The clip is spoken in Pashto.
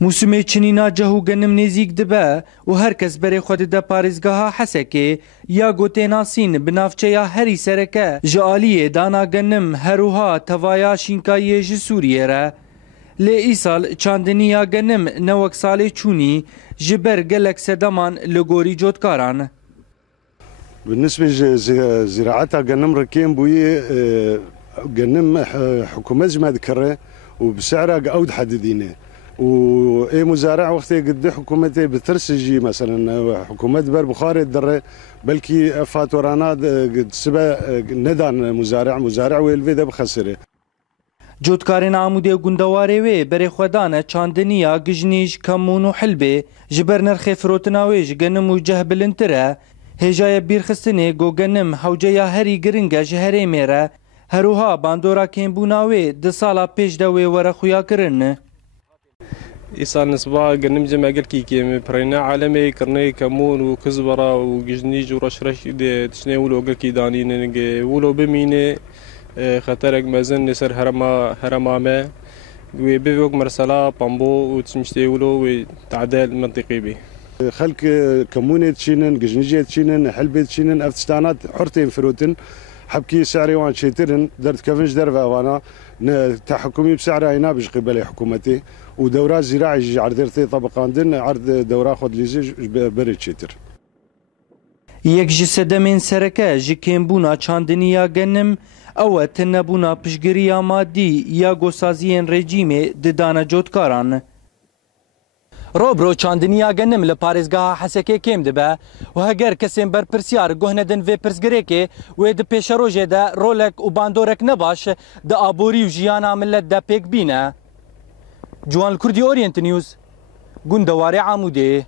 موسمê çinîna ceh û genim nêzik dibe û her kes berê xwe dide parêzgeha Hesekê ya gotênasîn bi navçeya herî sereke ji aliyê dana genim herûha tevaya şînkayiyê ji Sûriyê re. Lê îsal çandiniya genim ne wek salê çûnî ji ber gelek sedeman li gorî cotkaran. بالنسبة لزراعتها قنم ركين بوي قنم حكومة ما ذكره وبسعرها أود حددينه وإيه مزارع وقت قد حكومته بترسجي مثلا حكومة بر بخاري الدرة بلكي فاتورانات قد سبا ندان مزارع والفيدا بخسره. جوتکارên Amûdê gundewarê wê berê xwe dane çandiniya gijnîj, kemun û hilbê ji ber nirxê firotina wê ji genim û ceh bilindtir e. Hêjaya bîrxistinê got genim hewceya herî giring e ji herêmê re, herûha bandora kêmbûna wê di sala pêş de wê were xuya kirin. إيصال نسبة قنم جمع قلكي كيم برينا عالمي كرني كمون وكزبرة وجنيج ورشرش تشني ولو قلكي دانين ولو بمينة خطرك مازن نسر هرما ما وبيوق مرسلا بامبو وتشمشتي ولو وتعدال منطقي به خلق كمونة تشينن جنيجة تشينن حلبة تشينن أفتستانات حرتين فروتن حبكي سعري وان شيترن درت كفنج درفا وانا تحكمي بسعرها ينابج قبل حكومتي ودورات زراعي عرضتي طبقاندن عرض دورات خود ليزي بريد شيتر. یەک ji sedemên sereke ji kêmbûna çandiniya genim ew e tinebûna piştgiriya maddî ya gosaziyên rejîmê di dane cotkaran. Robro çandiniya genim li parêzgeha Hesekê kêm dibe û heger kesên berpirsiyar guh nedin vê pirsgirêkê wê di pêşerojê de rolek û bandorek nebaş di aborî û jiyana millet de pêk bîne. Ciwan li Kurdî Orient News, gundewarê Amûdê.